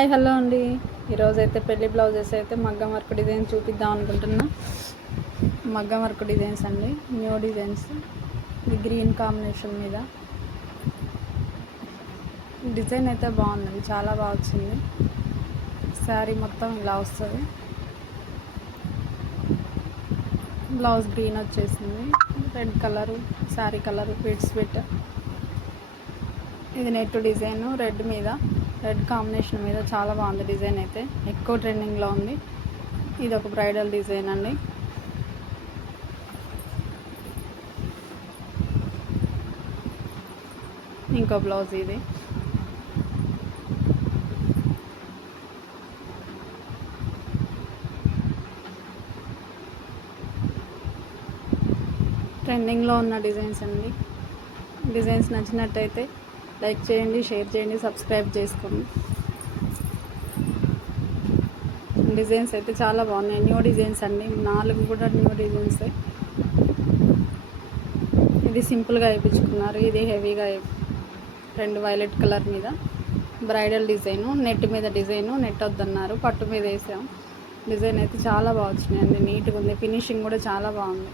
Hi hello అండి. ఈరోజైతే పెళ్లి బ్లౌజెస్ అయితే మగ్గం వర్క్ డిజైన్ చూపిద్దాం అనుకుంటున్నా. మగ్గం వర్క్ డిజైన్స్ అండి, న్యూ డిజైన్స్. ఇది గ్రీన్ కాంబినేషన్ మీద డిజైన్ అయితే బాగుందండి, చాలా బాగా వచ్చింది. శారీ మొత్తం ఇలా వస్తుంది. బ్లౌజ్ గ్రీన్ వచ్చేసింది, red colour sari colour beads పెట్. ఇది నెట్ డిజైన్ రెడ్ మీద, రెడ్ కాంబినేషన్ మీద చాలా బాగుంది. డిజైన్ అయితే ఎక్కువ ట్రెండింగ్లో ఉంది. ఇది ఒక బ్రైడల్ డిజైన్ అండి. ఇంకో బ్లౌజ్ ఇది. ట్రెండింగ్లో ఉన్న డిజైన్స్ అండి. డిజైన్స్ నచ్చినట్టయితే లైక్ చేయండి, షేర్ చేయండి, సబ్స్క్రైబ్ చేసుకోండి. డిజైన్స్ అయితే చాలా బాగున్నాయి, న్యూ డిజైన్స్ అండి. 4 కూడా న్యూ డిజైన్స్. ఇది సింపుల్గా వేయించుకున్నారు, ఇది హెవీగా. 2 వైలెట్ కలర్ మీద బ్రైడల్ డిజైను, నెట్ మీద డిజైను. నెట్ వద్దన్నారు, పట్టు మీద వేసాం. డిజైన్ అయితే చాలా బాగా వచ్చినాయండి, నీట్గా ఉంది. ఫినిషింగ్ కూడా చాలా బాగుంది.